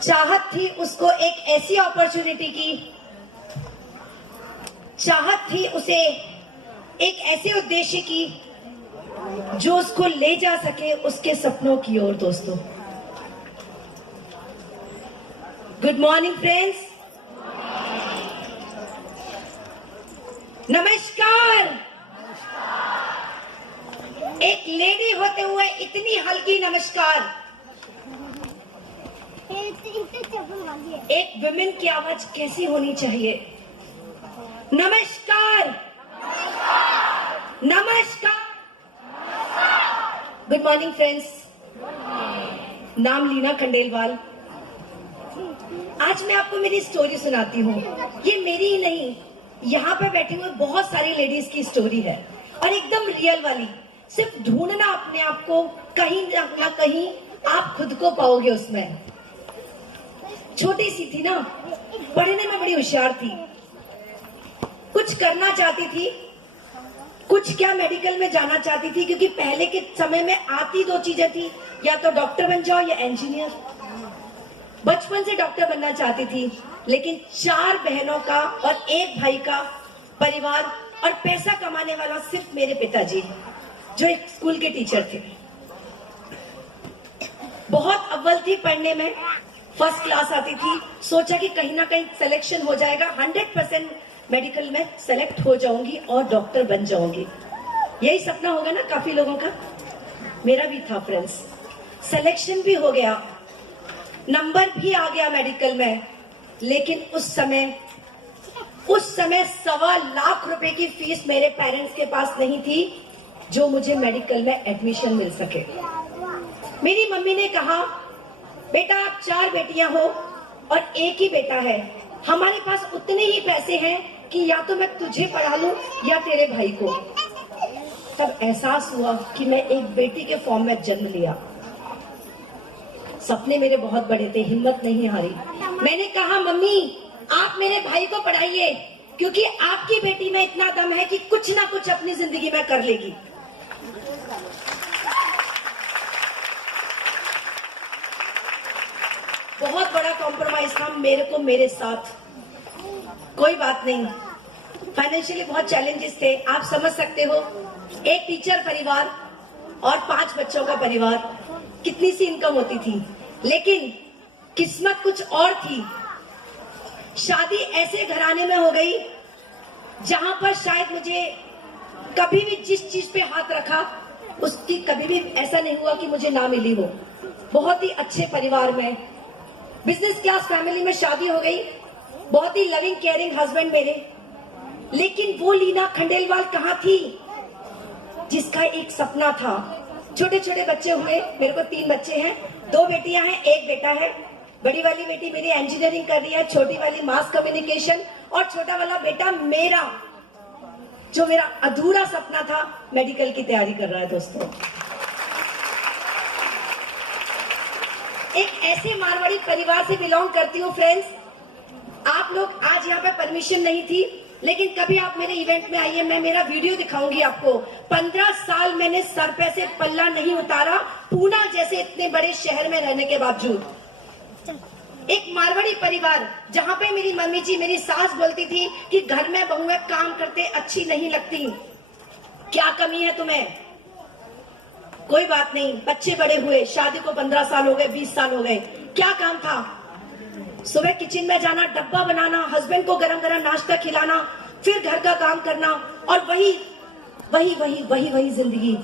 चाहत थी उसको एक ऐसी अपॉर्चुनिटी की, चाहत थी उसे एक ऐसे उद्देश्य की जो उसको ले जा सके उसके सपनों की ओर। दोस्तों, गुड मॉर्निंग फ्रेंड्स, नमस्कार। एक लेडी होते हुए इतनी हल्की नमस्कार, एक वुमेन की आवाज कैसी होनी चाहिए? नमस्कार, नमस्कार। गुड मॉर्निंग फ्रेंड्स, नाम लीना खंडेलवाल। आज मैं आपको मेरी स्टोरी सुनाती हूँ। ये मेरी ही नहीं, यहाँ पे बैठे हुए बहुत सारी लेडीज की स्टोरी है और एकदम रियल वाली। सिर्फ ढूंढना अपने आप को, कहीं ना कहीं आप खुद को पाओगे उसमें। छोटी सी थी ना, पढ़ने में बड़ी होशियार थी, कुछ करना चाहती थी, कुछ क्या मेडिकल में जाना चाहती थी, क्योंकि पहले के समय में आती दो चीजें थी, या तो डॉक्टर बन जाओ या इंजीनियर। बचपन से डॉक्टर बनना चाहती थी, लेकिन 4 बहनों का और 1 भाई का परिवार और पैसा कमाने वाला सिर्फ मेरे पिताजी, जो एक स्कूल के टीचर थे। बहुत अव्वल थी पढ़ने में, फर्स्ट क्लास आती थी। सोचा कि कहीं ना कहीं सिलेक्शन हो जाएगा, 100% मेडिकल में सेलेक्ट हो जाऊंगी और डॉक्टर बन जाऊंगी। यही सपना होगा ना काफी लोगों का, मेरा भी था फ्रेंड्स। सिलेक्शन भी हो गया, नंबर भी आ गया मेडिकल में, लेकिन उस समय 1.25 लाख रुपए की फीस मेरे पेरेंट्स के पास नहीं थी जो मुझे मेडिकल में एडमिशन मिल सके। मेरी मम्मी ने कहा, बेटा आप 4 बेटियां हो और 1 ही बेटा है, हमारे पास उतने ही पैसे हैं कि या तो मैं तुझे पढ़ा लूं या तेरे भाई को। तब एहसास हुआ कि मैं एक बेटी के फॉर्म में जन्म लिया। सपने मेरे बहुत बड़े थे, हिम्मत नहीं हारी। मैंने कहा, मम्मी आप मेरे भाई को पढ़ाइए, क्योंकि आपकी बेटी में इतना दम है कि कुछ ना कुछ अपनी जिंदगी में कर लेगी। बहुत बड़ा कॉम्प्रोमाइज था मेरे को मेरे साथ। कोई बात नहीं, फाइनेंशियली बहुत चैलेंजेस थे, आप समझ सकते हो। एक टीचर परिवार और 5 बच्चों का परिवार, कितनी सी इनकम होती थी। लेकिन किस्मत कुछ और थी। शादी ऐसे घराने में हो गई जहां पर शायद मुझे कभी भी जिस चीज पे हाथ रखा उसकी कभी भी ऐसा नहीं हुआ कि मुझे ना मिली हो। बहुत ही अच्छे परिवार में, बिजनेस क्लास फैमिली में शादी हो गई, बहुत ही लविंग केयरिंग हस्बैंड मेरे। लेकिन वो लीना खंडेलवाल कहाँ थी जिसका एक सपना था? छोटे छोटे बच्चे हुए, मेरे को 3 बच्चे हैं, 2 बेटियां हैं, 1 बेटा है। बड़ी वाली बेटी मेरी इंजीनियरिंग कर रही है, छोटी वाली मास कम्युनिकेशन, और छोटा वाला बेटा मेरा, जो मेरा अधूरा सपना था, मेडिकल की तैयारी कर रहा है। दोस्तों, एक ऐसे मारवाड़ी परिवार से बिलोंग करती हूँ फ्रेंड्स। आप लोग आज यहाँ पे परमिशन नहीं थी, लेकिन कभी आप मेरे इवेंट में आइए, मैं मेरा वीडियो दिखाऊंगी आपको। 15 साल मैंने सर पे से पल्ला नहीं उतारा, पूना जैसे इतने बड़े शहर में रहने के बावजूद। एक मारवाड़ी परिवार जहाँ पे मेरी मम्मी जी, मेरी सास बोलती थी कि घर में बहुएं काम करते अच्छी नहीं लगती, क्या कमी है तुम्हें? कोई बात नहीं, बच्चे बड़े हुए, शादी को 15 साल हो गए, 20 साल हो गए, क्या काम था? सुबह किचन में जाना, डब्बा बनाना, हस्बैंड को गरम गरम नाश्ता खिलाना, फिर घर का काम करना, और वही जिंदगी।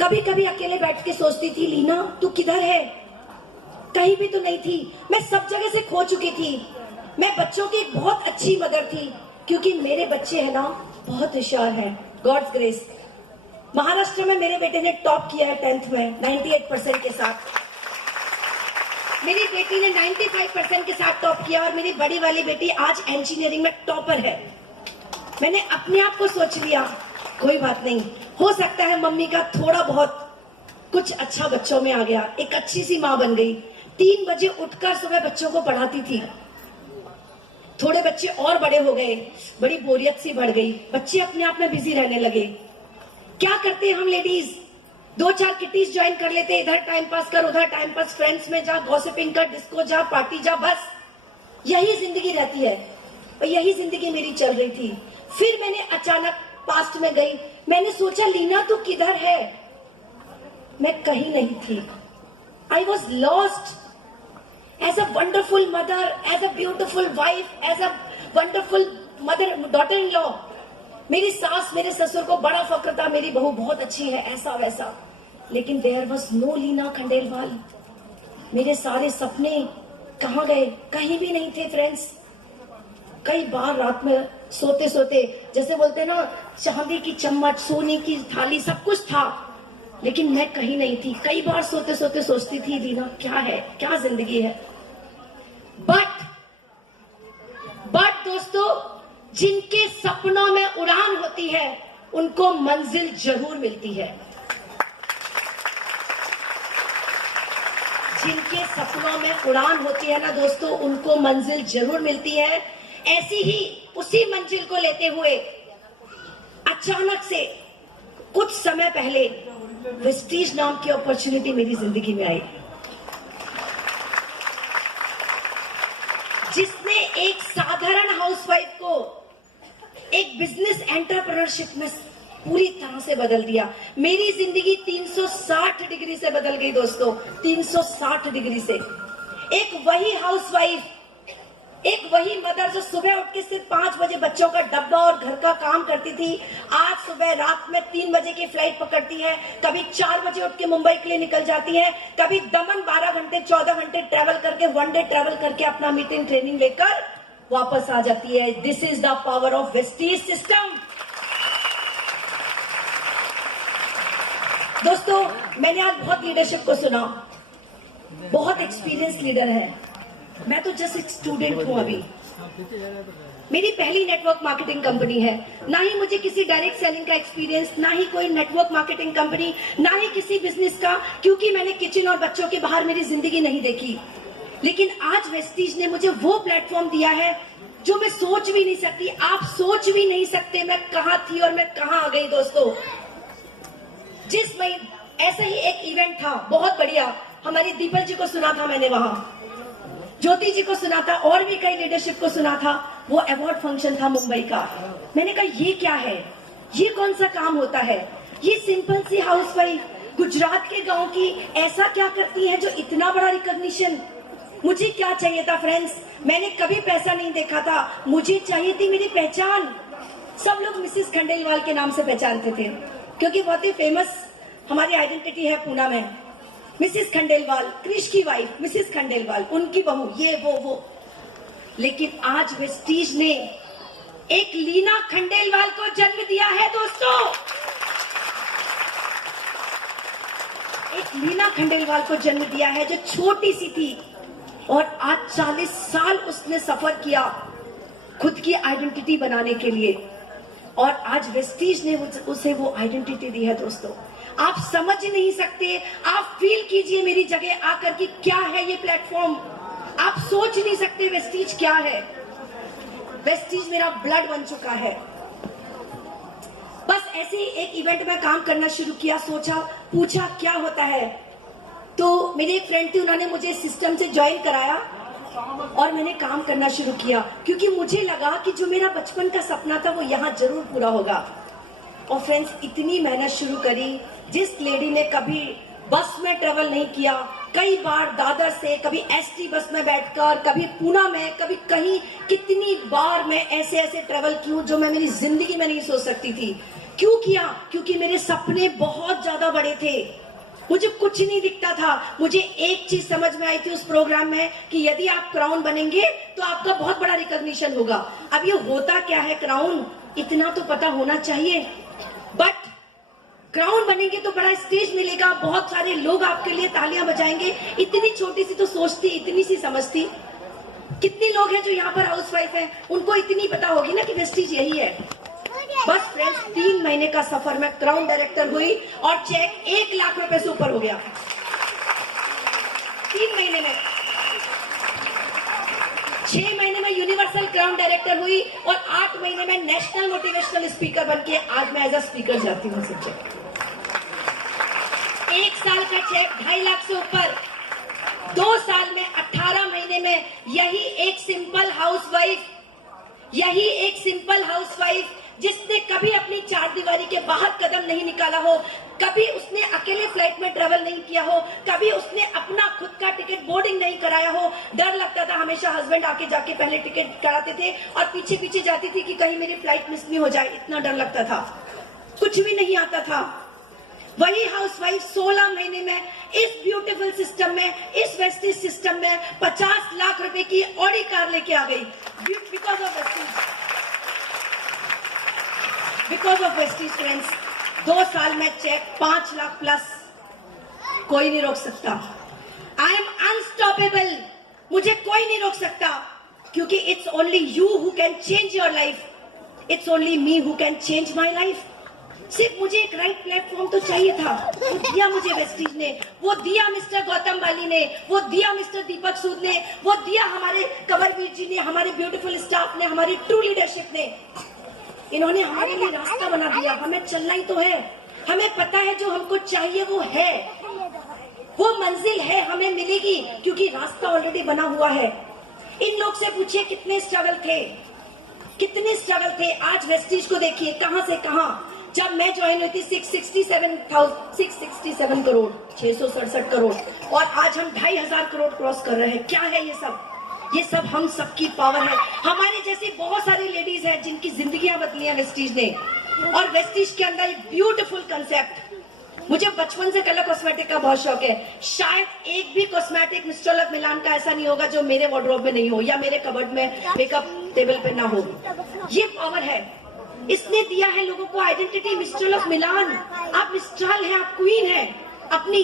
कभी कभी अकेले बैठ के सोचती थी, लीना तू किधर है? कहीं भी तो नहीं थी, मैं सब जगह से खो चुकी थी। मैं बच्चों की एक बहुत अच्छी मदर थी, क्योंकि मेरे बच्चे है ना बहुत होशियार हैं, गॉड्स ग्रेस। महाराष्ट्र में मेरे बेटे ने टॉप किया है 10th में 98% के साथ। मेरी बेटी ने 95% के साथ टॉप किया, और मेरी बड़ी वाली बेटी आज इंजीनियरिंग में टॉपर है। मैंने अपने आप को सोच लिया, कोई बात नहीं, हो सकता है मम्मी का थोड़ा बहुत कुछ अच्छा बच्चों में आ गया, एक अच्छी सी माँ बन गई। 3 बजे उठकर सुबह बच्चों को पढ़ाती थी। थोड़े बच्चे और बड़े हो गए, बड़ी बोरियत सी बढ़ गई, बच्चे अपने आप में बिजी रहने लगे। क्या करते हैं हम लेडीज? 2-4 किटीज ज्वाइन कर लेते, इधर टाइम पास कर, उधर टाइम पास, फ्रेंड्स में जा, गॉसिपिंग कर, डिस्को जा, पार्टी जा, बस यही जिंदगी रहती है। और यही जिंदगी मेरी चल रही थी। फिर मैंने अचानक पास्ट में गई, मैंने सोचा लीना तू किधर है? मैं कहीं नहीं थी। I was lost as a wonderful mother, as a beautiful wife, as a wonderful mother, daughter in law. मेरी सास मेरे ससुर को बड़ा फक्र था, मेरी बहू बहुत अच्छी है, ऐसा वैसा। लेकिन there was no Leena Khandelwal. मेरे सारे सपने कहाँ गए? कहीं भी नहीं थे फ्रेंड्स। कई बार रात में सोते सोते, जैसे बोलते हैं ना, चांदी की चम्मच, सोने की थाली, सब कुछ था, लेकिन मैं कहीं नहीं थी। कई बार सोते सोते सोचती थी लीना क्या है, क्या जिंदगी है। बट दोस्तों, जिनके सपनों में उड़ान होती है उनको मंजिल जरूर मिलती है। जिनके सपनों में उड़ान होती है ना दोस्तों, उनको मंजिल जरूर मिलती है। ऐसी ही उसी मंजिल को लेते हुए अचानक से कुछ समय पहले वेस्टीज नाम की अपॉर्चुनिटी मेरी जिंदगी में आई, जिसने एक साधारण हाउसवाइफ को एक बिजनेस एंटरप्रेन्योरशिप में पूरी तरह से बदल दिया। मेरी जिंदगी 360 डिग्री से बदल गई दोस्तों, 360 डिग्री से। एक वही हाउसवाइफ, एक वही मदर जो सुबह उठ के सिर्फ 5 बजे बच्चों का डब्बा और घर का काम करती थी, आज सुबह रात में 3 बजे की फ्लाइट पकड़ती है, कभी 4 बजे उठ के मुंबई के लिए निकल जाती है, कभी दमन 12 घंटे 14 घंटे ट्रेवल करके, 1 डे ट्रेवल करके अपना मीटिंग ट्रेनिंग लेकर वापस आ जाती है। This is the power of Vestige system. दोस्तों, मैंने आज बहुत लीडरशिप को सुना, बहुत एक्सपीरियंस लीडर है। मैं तो जस्ट एक स्टूडेंट हूं अभी। मेरी पहली नेटवर्क मार्केटिंग कंपनी है, ना ही मुझे किसी डायरेक्ट सेलिंग का एक्सपीरियंस, ना ही कोई नेटवर्क मार्केटिंग कंपनी, ना ही किसी बिजनेस का, क्योंकि मैंने किचन और बच्चों के बाहर मेरी जिंदगी नहीं देखी। लेकिन आज वेस्टीज ने मुझे वो प्लेटफॉर्म दिया है जो मैं सोच भी नहीं सकती, आप सोच भी नहीं सकते मैं कहां थी और मैं कहां आ गई दोस्तों। जिस महीने ऐसा ही एक इवेंट था बहुत बढ़िया, हमारी दीपल जी को सुना था मैंने, वहां ज्योति जी को सुना था, और भी कई लीडरशिप को सुना था। वो अवार्ड फंक्शन था मुंबई का। मैंने कहा ये क्या है, ये कौन सा काम होता है? ये सिंपल सी हाउसवाइफ गुजरात के गांव की ऐसा क्या करती है जो इतना बड़ा रिकॉग्निशन? मुझे क्या चाहिए था फ्रेंड्स? मैंने कभी पैसा नहीं देखा था, मुझे चाहिए थी मेरी पहचान। सब लोग मिसेस खंडेलवाल के नाम से पहचानते थे, क्योंकि बहुत ही फेमस हमारी आइडेंटिटी है पूना में। मिसेस खंडेलवाल, क्रिश की वाइफ मिसेस खंडेलवाल, उनकी बहू, ये वो। लेकिन आज वेस्टीज ने एक लीना खंडेलवाल को जन्म दिया है दोस्तों। एक लीना खंडेलवाल को जन्म दिया है जो छोटी सी थी, और आज 40 साल उसने सफर किया खुद की आइडेंटिटी बनाने के लिए, और आज वेस्टीज ने उसे वो आइडेंटिटी दी है दोस्तों। आप समझ नहीं सकते, आप फील कीजिए मेरी जगह आकर कि क्या है ये प्लेटफॉर्म। आप सोच नहीं सकते वेस्टीज क्या है। वेस्टीज मेरा ब्लड बन चुका है। बस ऐसे ही एक इवेंट में काम करना शुरू किया, सोचा, पूछा क्या होता है। तो मेरी एक फ्रेंड थी, उन्होंने मुझे सिस्टम से ज्वाइन कराया और मैंने काम करना शुरू किया, क्योंकि मुझे लगा कि जो मेरा बचपन का सपना था वो यहाँ जरूर पूरा होगा। और फ्रेंड्स, इतनी मेहनत शुरू करी। जिस लेडी ने कभी बस में ट्रेवल नहीं किया, कई बार दादर से, कभी एसटी बस में बैठकर, कभी पूना में, कभी कहीं, कितनी बार मैं ऐसे ऐसे ट्रेवल की हूं जो मैं मेरी जिंदगी में नहीं सोच सकती थी। क्यों किया? क्योंकि मेरे सपने बहुत ज्यादा बड़े थे, मुझे कुछ नहीं दिखता था। मुझे एक चीज समझ में आई थी उस प्रोग्राम में कि यदि आप क्राउन बनेंगे तो आपका बहुत बड़ा रिकॉग्निशन होगा। अब ये होता क्या है क्राउन, इतना तो पता होना चाहिए। बट क्राउन बनेंगे तो बड़ा स्टेज मिलेगा, बहुत सारे लोग आपके लिए तालियां बजाएंगे। इतनी छोटी सी तो सोच थी, इतनी सी समझ थी। कितने लोग हैं जो यहाँ पर हाउसवाइफ हैं, उनको इतनी पता होगी ना कि वेस्टीज यही है। बस फ्रेंड्स, 3 महीने का सफर में क्राउन डायरेक्टर हुई और चेक 1 लाख रुपए से ऊपर हो गया 3 महीने में। 6 महीने में यूनिवर्सल क्राउन डायरेक्टर हुई और 8 महीने में नेशनल मोटिवेशनल स्पीकर बनके आज मैं एज अ स्पीकर जाती हूँ। साल का चेक 2.5 लाख से ऊपर, 2 साल में 18 महीने में यही एक सिंपल हाउसवाइफ जिसने कभी अपनी चार दीवारी के बाहर कदम नहीं निकाला हो, कभी उसने अकेले फ्लाइट में ट्रेवल नहीं किया हो, कभी उसने अपना खुद का टिकट बोर्डिंग नहीं कराया हो, डर लगता था, हमेशा हस्बैंड आके जाके पहले टिकट कराते थे और पीछे पीछे जाती थी कि कहीं मेरी फ्लाइट मिस नहीं हो जाए, इतना डर लगता था, कुछ भी नहीं आता था। वही हाउसवाइफ 16 महीने में इस ब्यूटीफुल सिस्टम में, इस वेस्टिज सिस्टम में 50 लाख रुपए की ऑडी कार लेके आ गई, बिकॉज ऑफ वेस्टिज फ्रेंड्स। 2 साल में चेक 5 लाख प्लस, कोई नहीं रोक सकता। आई एम अनस्टॉपेबल, मुझे कोई नहीं रोक सकता, क्योंकि it's only you who can change your life, it's only me who can change my life. सिर्फ मुझे एक राइट प्लेटफॉर्म तो चाहिए था, वो दिया मुझे वेस्टिज ने, वो दिया मिस्टर गौतम बाली ने, वो दिया मिस्टर दीपक सूद ने, वो दिया हमारे कंवरवीर जी ने, हमारे ब्यूटीफुल स्टाफ ने, हमारी ट्रू लीडरशिप ने। इन्होंने हमारे लिए रास्ता बना दिया, हमें चलना ही तो है, हमें पता है जो हमको चाहिए वो है, वो मंजिल है, हमें मिलेगी, क्योंकि रास्ता ऑलरेडी बना हुआ है। इन लोग से पूछिए कितने स्ट्रगल थे। आज वेस्टिज को देखिए कहां से कहां। जब मैं ज्वाइन हुई थी 667 करोड़, 667 करोड़, और आज हम 2,500 करोड़ क्रॉस कर रहे हैं। क्या है ये सब? ये सब हम सबकी पावर है। हमारे जैसी बहुत सारी लेडीज हैं जिनकी जिंदगियां बदली हैं वेस्टिज ने, और वेस्टिज के अंदर एक ब्यूटीफुल कंसेप्ट। मुझे बचपन से कलर कॉस्मेटिक का बहुत शौक है। शायद एक भी कॉस्मेटिक मिस्टर ऑफ मिलान का ऐसा नहीं होगा जो मेरे वार्डरोब में नहीं हो या मेरे कबर्ड में मेकअप टेबल पे ना हो। ये पावर है, इसने दिया है लोगों को आइडेंटिटी। मिस्टर ऑफ मिलान, आप मिस्ट्राल हैं, आप क्वीन हैं अपनी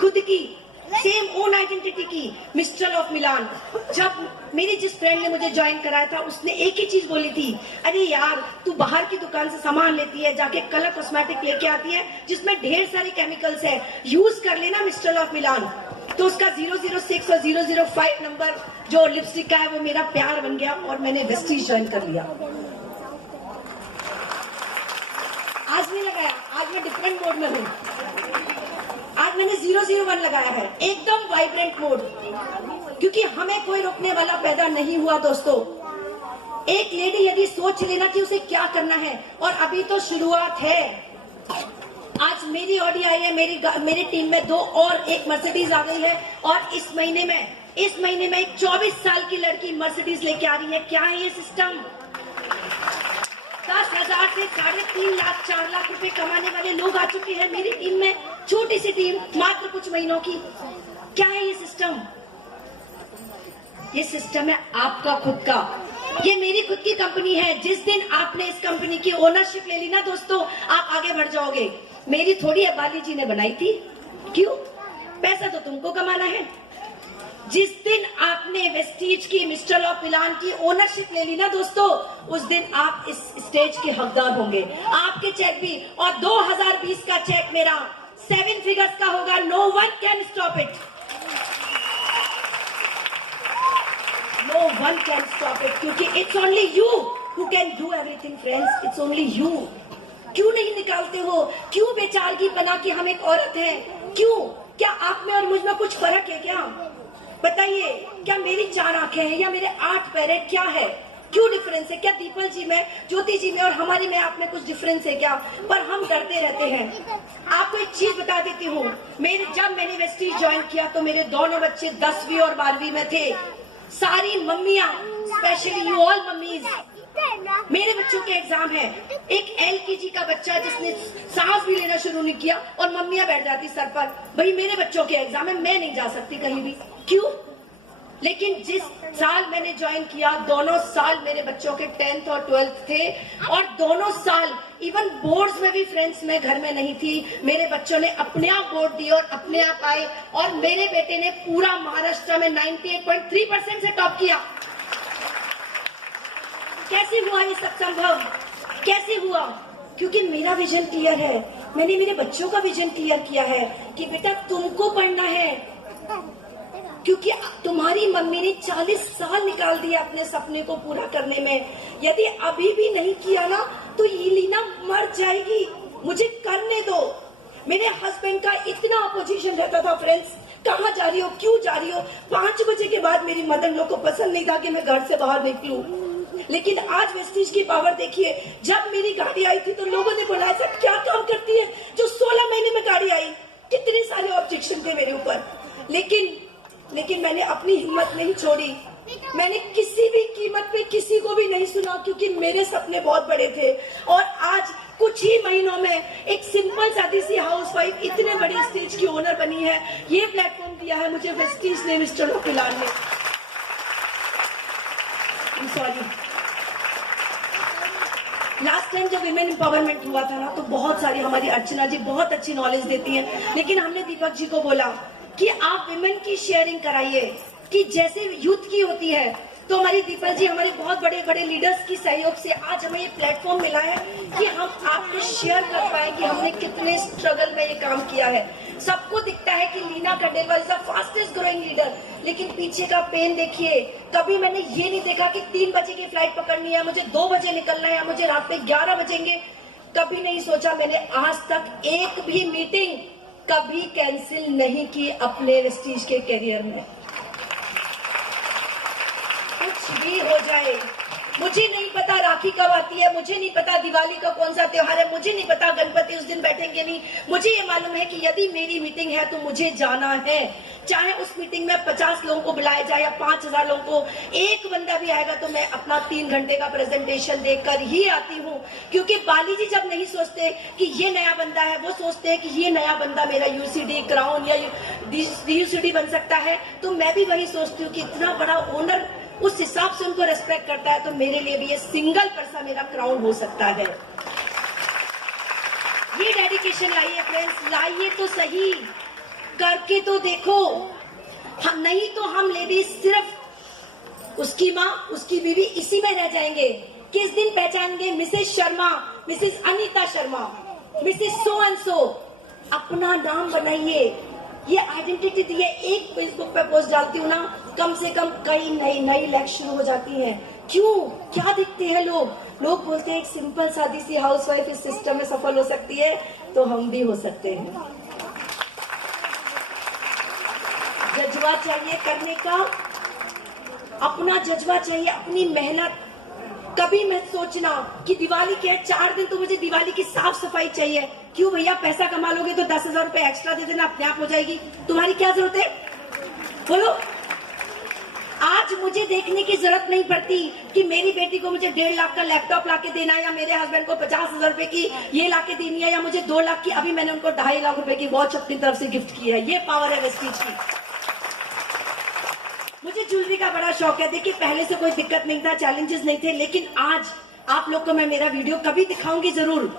खुद की सेम ओन आइडेंटिटी की, मिस्टर ऑफ मिलान। जब मेरी जिस फ्रेंड ने मुझे ज्वाइन कराया था, उसने एक ही चीज बोली थी, अरे यार तू बाहर की दुकान से सामान लेती है, जाके कलर कॉस्मेटिक लेके आती है जिसमें ढेर सारे केमिकल्स है, यूज कर लेना मिस्टर ऑफ मिलान। तो उसका 006 और 005 नंबर जो लिपस्टिक का है वो मेरा प्यार बन गया और मैंने वेस्टिज ज्वाइन कर लिया। आज नहीं लगाया, आज मैं डिफरेंट मोड में हूँ। आज मैंने 001 लगाया है, एकदम वाइब्रेंट मोड, क्योंकि हमें कोई रोकने वाला पैदा नहीं हुआ दोस्तों। एक लेडी यदि सोच लेना कि उसे क्या करना है, और अभी तो शुरुआत है। आज मेरी ऑडी आई है, मेरी टीम में 2 और एक मर्सिडीज आ गई है, और इस महीने में एक 24 साल की लड़की मर्सिडीज लेके आ रही है। क्या है ये सिस्टम? 10,000 से 3.5 लाख 4 लाख रुपए कमाने वाले लोग आ चुके हैं मेरी टीम में, छोटी सी टीम, मात्र कुछ महीनों की। क्या है ये सिस्टम? ये सिस्टम है आपका खुद का, ये मेरी खुद की कंपनी है। जिस दिन आपने इस कंपनी की ओनरशिप ले ली ना दोस्तों, आप आगे बढ़ जाओगे। मेरी थोड़ी बाली जी ने बनाई थी, क्यों? पैसा तो तुमको कमाना है। जिस दिन आपने वेस्टिज की, मिस्टर ऑफ मिलान की ओनरशिप ले ली ना दोस्तों, उस दिन आप इस स्टेज के हकदार होंगे। आपके चेक भी, और 2020 का चेक मेरा 7 फिगर्स का होगा। No one can stop it, no one can stop it, क्योंकि it's only you who can do everything friends, it's only you. क्यों नहीं निकालते हो? क्यों बेचारगी बना कि हम एक औरत हैं? क्यों? क्या आप में और मुझ में कुछ फर्क है क्या? बताइए, क्या मेरी 4 आंखें हैं या मेरे 8 पैर है? क्या है? क्यों डिफरेंस है? क्या दीपल जी में, ज्योति जी में और हमारी में आप में कुछ डिफरेंस है क्या? पर हम डरते रहते हैं। आपको एक चीज बता देती हूँ, जब मैंने वेस्टिज ज्वाइन किया तो मेरे दोनों बच्चे 10वीं और 12वीं में थे। सारी मम्मियां, स्पेशली यू ऑल मम्मीज, मेरे बच्चों के एग्जाम है। एक LKG का बच्चा जिसने सांस भी लेना शुरू नहीं किया, और मम्मियां बैठ जाती सर पर, भाई मेरे बच्चों के एग्जाम है, मैं नहीं जा सकती कहीं भी। क्यों? लेकिन जिस साल मैंने ज्वाइन किया, दोनों साल मेरे बच्चों के 10th और 12th थे, और दोनों साल इवन बोर्ड्स में भी फ्रेंड्स मैं घर में नहीं थी। मेरे बच्चों ने अपने आप बोर्ड दिए और अपने आप आए, और मेरे बेटे ने पूरा महाराष्ट्र में 98.3% से टॉप किया। कैसे हुआ ये सब संभव? कैसे हुआ? क्योंकि मेरा विजन क्लियर है, मैंने मेरे बच्चों का विजन क्लियर किया है कि बेटा तुमको पढ़ना है, क्योंकि तुम्हारी मम्मी ने 40 साल निकाल दिए अपने सपने को पूरा करने में। यदि अभी भी नहीं किया ना तो ये लीना मर जाएगी। मुझे करने दो, मेरे हस्बैंड का इतना अपोजिशन रहता था फ्रेंड्स, कहाँ जा रही हो, क्यों जा रही हो। 5 बजे के बाद मेरी मदर लोग को पसंद नहीं था कि मैं घर से बाहर निकलूं। लेकिन आज वेस्टीज की पावर देखिए, जब मेरी गाड़ी आई थी तो लोगों ने बोला ऐसा क्या काम करती है जो 16 महीने में गाड़ी आई। कितने सारे ऑब्जेक्शन थे मेरे ऊपर, लेकिन मैंने अपनी हिम्मत नहीं छोड़ी। मैंने किसी भी कीमत पे किसी को भी नहीं सुना, क्योंकि मेरे सपने बहुत बड़े थे। और आज कुछ ही महीनों में एक सिंपल सादी सी हाउसवाइफ इतने बड़े स्टेज की ओनर बनी है। ये प्लेटफॉर्म दिया है मुझे वेस्टीज ने, मिस्टर मोतीलाल ने। सॉरी, लास्ट टाइम जब विमेन एम्पावरमेंट हुआ था ना, तो बहुत सारी हमारी अर्चना जी बहुत अच्छी नॉलेज देती हैं, लेकिन हमने दीपक जी को बोला कि आप विमेन की शेयरिंग कराइए, कि जैसे यूथ की होती है। तो हमारी दीपक जी, हमारे बहुत बड़े बड़े लीडर्स की सहयोग से आज हमें ये प्लेटफॉर्म मिला है कि हम आपको शेयर कर पाए कि हमने कितने स्ट्रगल में ये काम किया है। सबको दिखता है कि Leena Khandelwal is the fastest growing leader, लेकिन पीछे का पेन देखिए। कभी मैंने ये नहीं देखा कि 3 बजे की फ्लाइट पकड़नी है, मुझे 2 बजे निकलना है, मुझे रात में 11 बजेंगे। कभी नहीं सोचा मैंने, आज तक एक भी मीटिंग कभी कैंसिल नहीं की अपने वेस्टीज के करियर में। कुछ भी हो जाए, मुझे नहीं पता राखी कब आती है, मुझे नहीं पता दिवाली का कौन सा त्योहार है, मुझे नहीं पता गणपति उस दिन बैठेंगे नहीं। मुझे ये मालूम है कि यदि मेरी मीटिंग है तो मुझे जाना है, चाहे उस मीटिंग में 50 लोगों को बुलाया जाए या 5000 लोगों को। एक बंदा भी आएगा तो मैं अपना 3 घंटे का प्रेजेंटेशन देकर ही आती हूँ, क्योंकि बाली जी जब नहीं सोचते कि ये नया बंदा है, वो सोचते हैं कि ये नया बंदा मेरा यूसीडी, क्राउन या यूसीडी बन सकता है। तो मैं भी वही सोचती हूँ कि इतना बड़ा ओनर उस हिसाब से उनको रेस्पेक्ट करता है, तो मेरे लिए भी ये सिंगल पर्सन मेरा क्राउन हो सकता है। ये डेडिकेशन लाइए फ्रेंड्स, लाइए तो सही, करके तो देखो। हम नहीं तो हम लेडीज सिर्फ उसकी माँ, उसकी बीवी इसी में रह जाएंगे। किस दिन पहचानेंगे Mrs Sharma, Mrs Anita Sharma, Mrs so and so. अपना नाम बनाइए, ये आइडेंटिटी दी है। एक फेसबुक पे पोस्ट डालती हूँ ना, कम से कम कई नई लाइक शुरू हो जाती हैं। क्यों, क्या दिखते हैं लोग बोलते हैं एक सिंपल सादी सी हाउसवाइफ इस सिस्टम में सफल हो सकती है, तो हम भी हो सकते हैं। जज्बा चाहिए करने का, अपना जज्बा चाहिए, अपनी मेहनत। कभी मत सोचना कि दिवाली के 4 दिन तो मुझे दिवाली की साफ सफाई चाहिए। क्यों भैया, पैसा कमा लोगे तो 10,000 रुपए एक्स्ट्रा दे देना, अपने आप हो जाएगी। तुम्हारी क्या जरूरत है, बोलो। आज मुझे देखने की जरूरत नहीं पड़ती कि मेरी बेटी को मुझे 1.5 लाख का लैपटॉप लाके देना है, या मेरे हस्बैंड को 50,000 रुपए की ये लाके देनी है, या मुझे 2 लाख की, अभी मैंने उनको 2.5 लाख रुपए की वॉच अपनी तरफ से गिफ्ट की है। ये पावर है वेस्टीज की। मुझे ज्वेलरी का बड़ा शौक है। देखिए, पहले से कोई दिक्कत नहीं था, चैलेंजेस नहीं थे, लेकिन आज आप लोग को मैं मेरा वीडियो कभी दिखाऊंगी जरूर।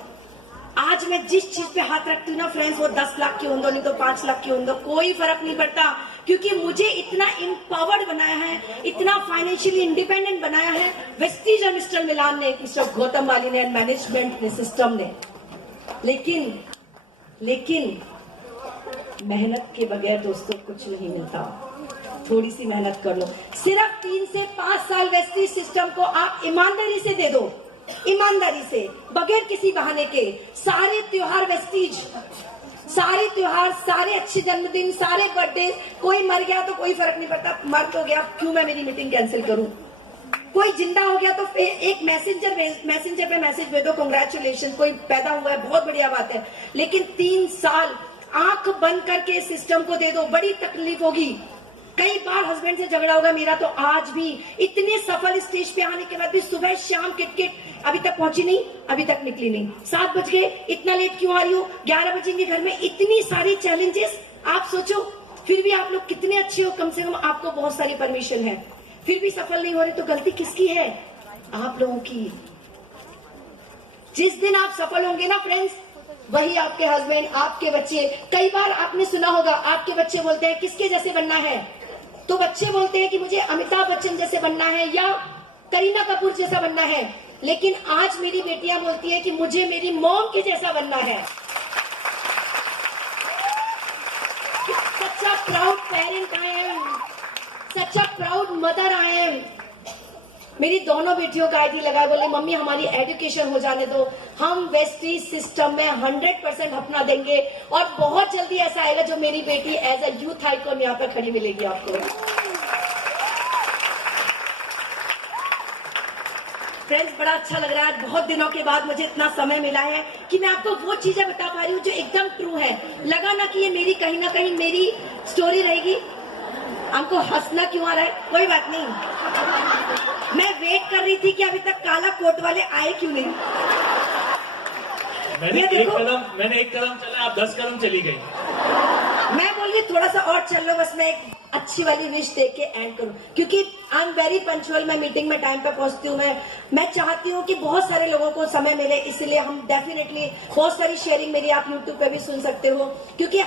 आज मैं जिस चीज पे हाथ रखती हूँ ना फ्रेंड्स, वो 10 लाख की होंगे, नहीं तो 5 लाख की होंगे, कोई फर्क नहीं पड़ता, क्योंकि मुझे इतना एम्पावर्ड बनाया है, इतना फाइनेंशियली इंडिपेंडेंट बनाया है वेस्टीज और मिस्टर मिलान ने, मिस्टर गौतम वाली ने, मैनेजमेंट ने, सिस्टम ने। लेकिन मेहनत के बगैर दोस्तों कुछ नहीं मिलता। थोड़ी सी मेहनत कर लो, सिर्फ 3 से 5 साल वेस्टीज सिस्टम को आप ईमानदारी से दे दो, ईमानदारी से, बगैर किसी बहाने के। सारे त्योहार वेस्टीज, सारे त्योहार, सारे अच्छे जन्मदिन, सारे बर्थडे, कोई मर गया तो कोई फर्क नहीं पड़ता, मर तो गया, क्यों मैं मेरी मीटिंग कैंसिल करूं। कोई जिंदा हो गया तो एक मैसेंजर पे मैसेज भेज दो, कांग्रेचुलेशन, कोई पैदा हुआ है, बहुत बढ़िया बात है। लेकिन 3 साल आंख बंद करके सिस्टम को दे दो, बड़ी तकलीफ होगी। कई बार हस्बैंड से झगड़ा होगा मेरा, तो आज भी इतने सफल स्टेज पे आने के बाद भी सुबह शाम किटकिट, अभी तक पहुंची नहीं, अभी तक निकली नहीं, 7 बज गए, इतना लेट क्यों आ रही हो, 11 बजेंगे घर में, इतनी सारी चैलेंजेस। आप सोचो, फिर भी आप लोग कितने अच्छे हो, कम से कम आपको बहुत सारी परमिशन है, फिर भी सफल नहीं हो रहे, तो गलती किसकी है, आप लोगों की। जिस दिन आप सफल होंगे ना फ्रेंड्स, वही आपके हस्बैंड, आपके बच्चे। कई बार आपने सुना होगा, आपके बच्चे बोलते हैं किसके जैसे बनना है, तो बच्चे बोलते हैं कि मुझे अमिताभ बच्चन जैसे बनना है या करीना कपूर जैसा बनना है। लेकिन आज मेरी बेटियां बोलती है कि मुझे मेरी मॉम के जैसा बनना है। Such a proud parent I am, such a proud mother I am. मेरी दोनों बेटियों का आईडी लगाए, बोले मम्मी हमारी एजुकेशन हो जाने दो, हम वेस्टीज सिस्टम में 100% अपना देंगे और बहुत जल्दी ऐसा आएगा जो मेरी बेटी एज अ यूथ आइकॉन यहाँ पे खड़ी मिलेगी आपको। फ्रेंड्स, बड़ा अच्छा लग रहा है, बहुत दिनों के बाद मुझे इतना समय मिला है कि मैं आपको वो चीजें बता पा रही हूँ जो एकदम ट्रू है। लगा ना कि ये मेरी कहीं ना कहीं मेरी स्टोरी रहेगी। हमको हंसना क्यों आ रहा है? कोई बात नहीं, मैं वेट कर रही थी कि अभी तक काला कोट वाले आए क्यों नहीं। मैंने एक कदम चला, आप 10 कदम चली गई। मैं बोल रही थोड़ा सा और चल लो, बस मैं एक अच्छी वाली विश दे के एंड करूं, क्योंकि आई एम वेरी पंचुअल। मैं मीटिंग में टाइम पे पहुंचती हूँ। मैं चाहती हूँ कि बहुत सारे लोगों को समय मिले, इसलिए हम डेफिनेटली बहुत सारी शेयरिंग मेरी आप यूट्यूब पे भी सुन सकते हो, क्योंकि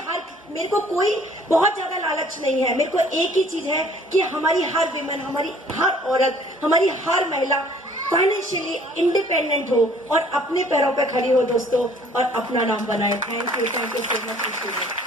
मेरे को कोई बहुत ज्यादा लालच नहीं है। मेरे को एक ही चीज है कि हमारी हर विमेन, हमारी हर औरत, हमारी हर महिला फाइनेंशियली इंडिपेंडेंट हो और अपने पैरों पे खड़ी हो दोस्तों, और अपना नाम बनाए। Thank you so much.